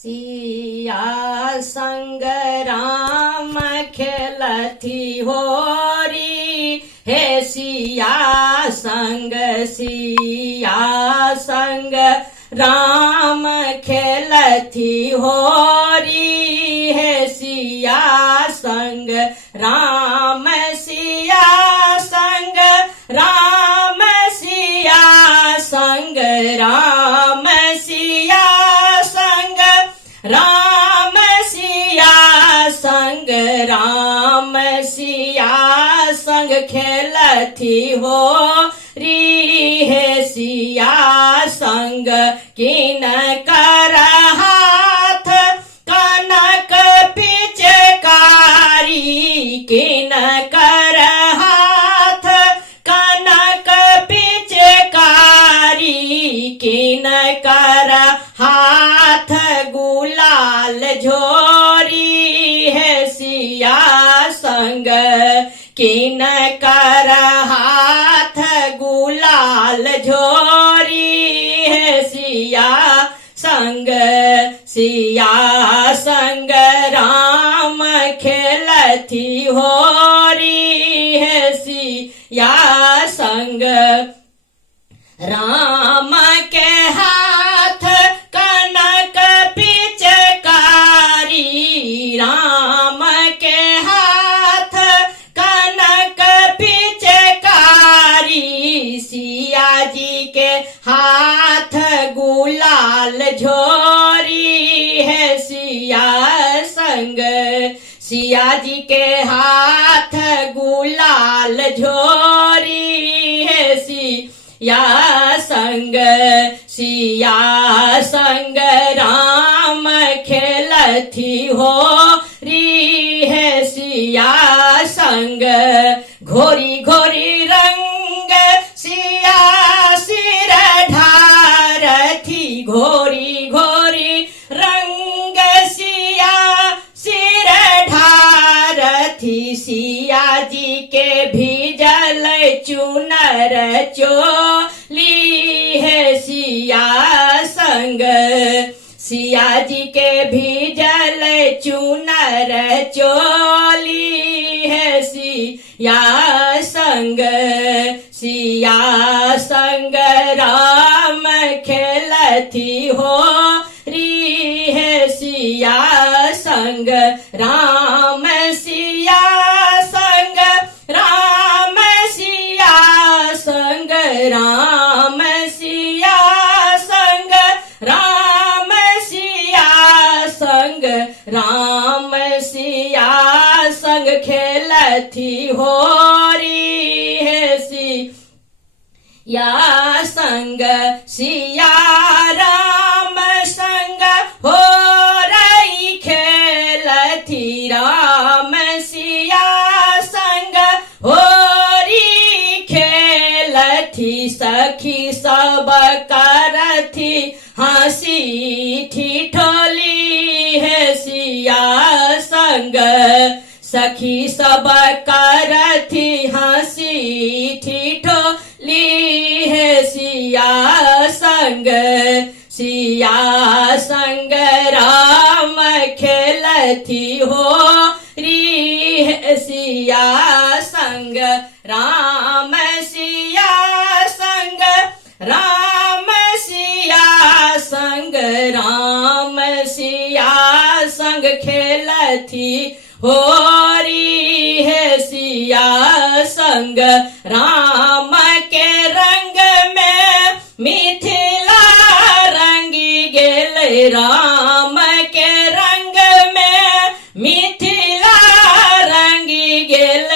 सिया संग राम खेलती होरी, हे सिया संग राम खेलती होरी, हे सिया संग राम, सिया संग राम, सिया संग राम, सिया संग राम, सिया संग राम, सिया संग खेलती हो री, हे सिया संग किन कर हाथ कनक पिचकारी, किन कर हाथ कनक पिचकारी, किन कर हाथ गुलाल झोरी, है सिया संग किन कर हाथ गुलाल झोरी, है सिया संग राम खेलती होरी, है सिया संग राम के हाथ कनक पिचकारी, राम के हाथ कनक पिचकारी, सिया जी के हाथ गुलाल झोरी, है सिया संग सिया जी के हाथ गुलाल झोरी, है सिया संग राम खेलती हो री, है सिया संग घोरी घोरी रंग सिया सिर ढारथी, घोरी घोरी रंग सिया सिर ढारथी, सिया जी के भीजल चुनर चोली, है सिया संग सिया जी के भीजल चुनर चोली, है सिया संग राम खेलती हो री, है सिया संग राम, सिया संग राम, सिया संग राम, सिया संग राम, सिया संग राम, सिया संग खेलती हो री, है सिया संग सिया राम संग हो रही खेलती, राम सिया संग हो री खेलती, सखी सब करथी हंसी ठिठोली, है सिया संग सखी सब करथी हंसी ठिठोली, है सिया संग राम खेलती हो री, है सिया संग राम, सिया संग राम, सिया संग राम, सिया संग खेलती हो री, है सिया संग राम के रंग में मिथिला रंगी गेल, राम के रंग में मिथिला रंगी गेल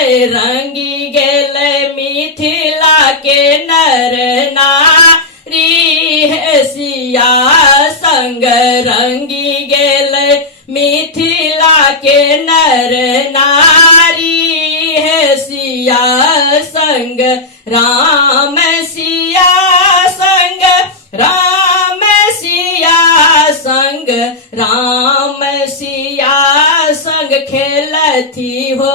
मिथिला के नर नारी, है सिया संग रंगी गेल मिथिला के नर नारी, है सिया संग राम, सिया संग राम, सिया संग राम, सिया संग खेलती हो